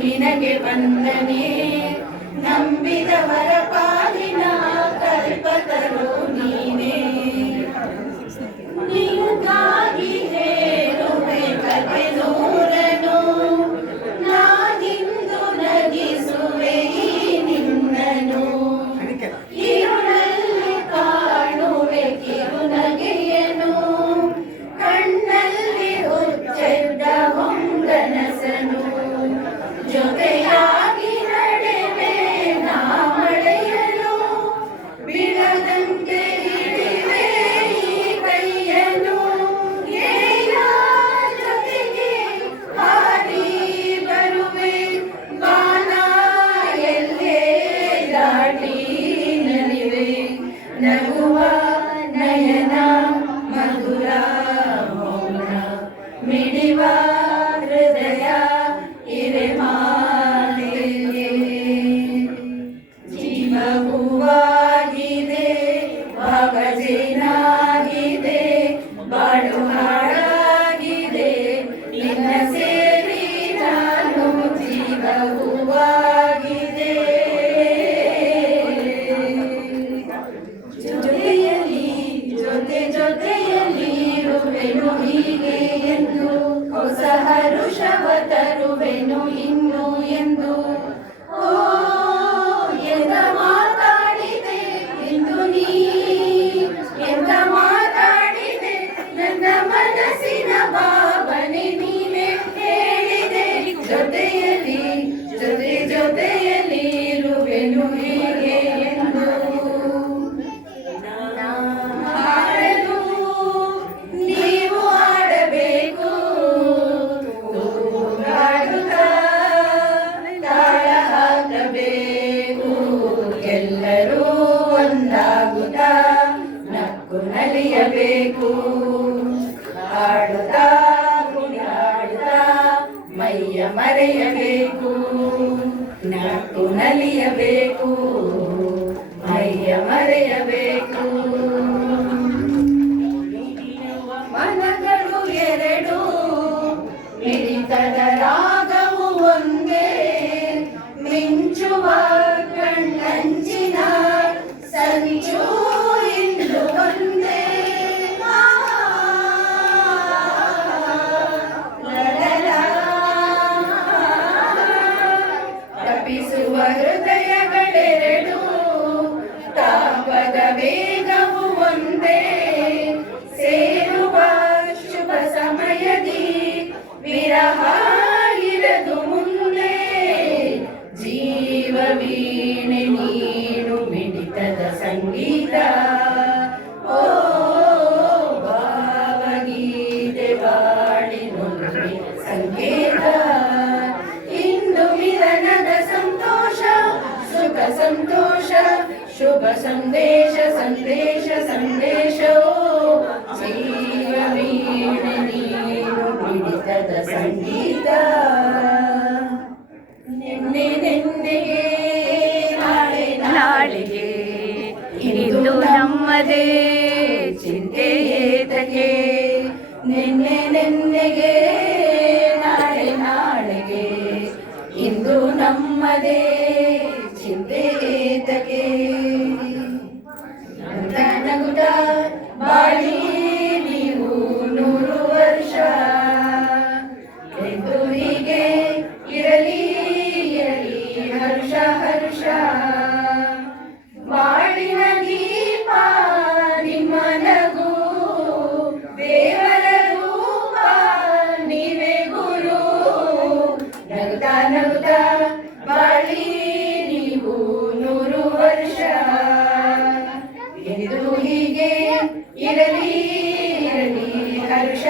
ನಿನಗೆ ವಂದನೆ. ನಂಬಿದವರ ಪಾಲಿನ ಕಲ್ಪತರು ನೀನೇ. ನಿನಗಾಗಿ ಹೇಳುವೆ ಕಥೆ ನೂರನು, ನಾನಿಂದು ನಗಿಸುವೆ ಈ ನಿನ್ನನು. ಇರುಳಲ್ಲಿ ಕಾಣುವೆ ಕಿರುನಗೆಯನು, ಕಣ್ಣಲ್ಲಿ ಹುಚ್ಚೆದ್ದ ಹೊಂಗನಸನು. ಜೊತೆಯಾಗಿ ನಡೆವೆ ನಾ ಮಳೆಯನು, ಬಿಡದಂತೆ ಹಿಡಿವೆ ಈ ಕೈಯನು. ಗೆಳೆಯ ಜೊತೆಗೆ ಹಾರಿ ಬರುವೆ, ಬಾನ ಎಲ್ಲೇ ದಾಟಿ ನಲಿವೆ. ನಗುವ ನಯನ ಮಧುರ ಮೌನ, ಮಿಡಿವ ಹೃದಯ ಇರೆ ಮಾತೆಯೇ. ಜೀವ ಹೂವಾಗಿದೆ, ಭಾವಜೇನಾಗಿದೆ, ಬಾಳು ಹಾಡಾಗಿದೆ, ನಿನ್ನ ಸೇರಿ ನಾನು ಜೀವ ಹೂವಾಗಿದೆ. ಜೊತೆಯಲ್ಲಿ ಜೊತೆಯಲ್ಲಿ ಇರುವೆನು ಹೀಗೆ ಎಂದು, ಹೊಸ ಹರುಷವ ತರುವೆನು ಇನ್ನು ಎಂದು. ಓ ಎಂದ ಮಾತಾಡಿದೆ ಇಂದು ನೀ, ಎಂದ ಮಾತಾಡಿದೆ ನನ್ನ ಮನಸ್ಸಿನ ಭಾವನೆ ನೀನೆ ಹೇಳಿದೆ. ಜೊತೆಯಲ್ಲಿ ಜೊತೆಯಲ್ಲಿ ಇರುವೆನು ಹೀಗೆ ಎಂದು. ಹಾಡಲು ನೀವು ಆಡಬೇಕು, ಹಾಡುತ್ತಾ ತಾಳ ಹಾಕಬೇಕು. ಎಲ್ಲರೂ ಒಂದಾಗುತ್ತಾ ನಕ್ಕು ನಲಿಯಬೇಕು. ಹಾಡುತ್ತಾ ಕುಣಿದಾಡುತ್ತಾ ಮೈಯ ಮರೆಯಬೇಕು. ನಕ್ಕು ನಲಿಯಬೇಕು, ಮೈಯ ಮರೆಯಬೇಕು. ಮನಗಳು ಎರಡು, ಮಿಡಿತದ ರಾಗವು ಒಂದೇ. ಮಿಂಚುವ ಕಣ್ಣಂಚಿನ ಸಂಚು ಇಂದು ಒಂದೇ. ತಪಿಸುವ ಹೃದಯಗಳೆರಡು, ತಾಪದ ವೇಗವು ಒಂದೇ. ಸೇರುವ ಶುಭ ಸಮಯದಿ ವಿರಹ ಇರದು ಮುಂದೆ. ಜೀವ ವೀಣೆ ನೀನು ಮಿಡಿತದ ಸಂಗೀತ. ಓ ಭಾವಗೀತೆ ಬಾಳಿನುಡಿ ಸಂಕೇತ. ಇಂದು ಮಿಲನದ ಸಂತೋಷ, ಸುಖ ಸಂತೋಷ, ಶುಭ ಸಂದೇಶ ಸಂದೇಶವೋ. ಜೀವ ವೀಣೆ ನೀನು ಮಿಡಿತದ ಸಂಗೀತ. ನೆನ್ನೆಗೆ ನಾಳೆಗೆ ಇಂದು ನಮ್ಮದೇ ಚಿಂತೆ ಏತಕ್ಕೆ. ನೆನ್ನೆಗೆ ನಾಳೆಗೆ ಇಂದು ನಮ್ಮದೇ ಚಿಂತೆ ಏತಕ್ಕೆ. ನಗುತ್ತ ಬಾಳಿ ನೀವು 100 ವರ್ಷ ಎಂದು ಹೀಗೆ ಇರಲಿ ಹರ್ಷ. ಬಾಳಿನ ದೀಪ ನಿಮ್ಮ ನಗು, ದೇವರ ರೂಪ ನೀವೇ ಗುರು. ನಗುತ್ತಾ ಬಾಳಿ ನೀವು 100 ವರ್ಷ ಎಂದು ಹೀಗೆ ಇರಲಿ ಹರ್ಷ.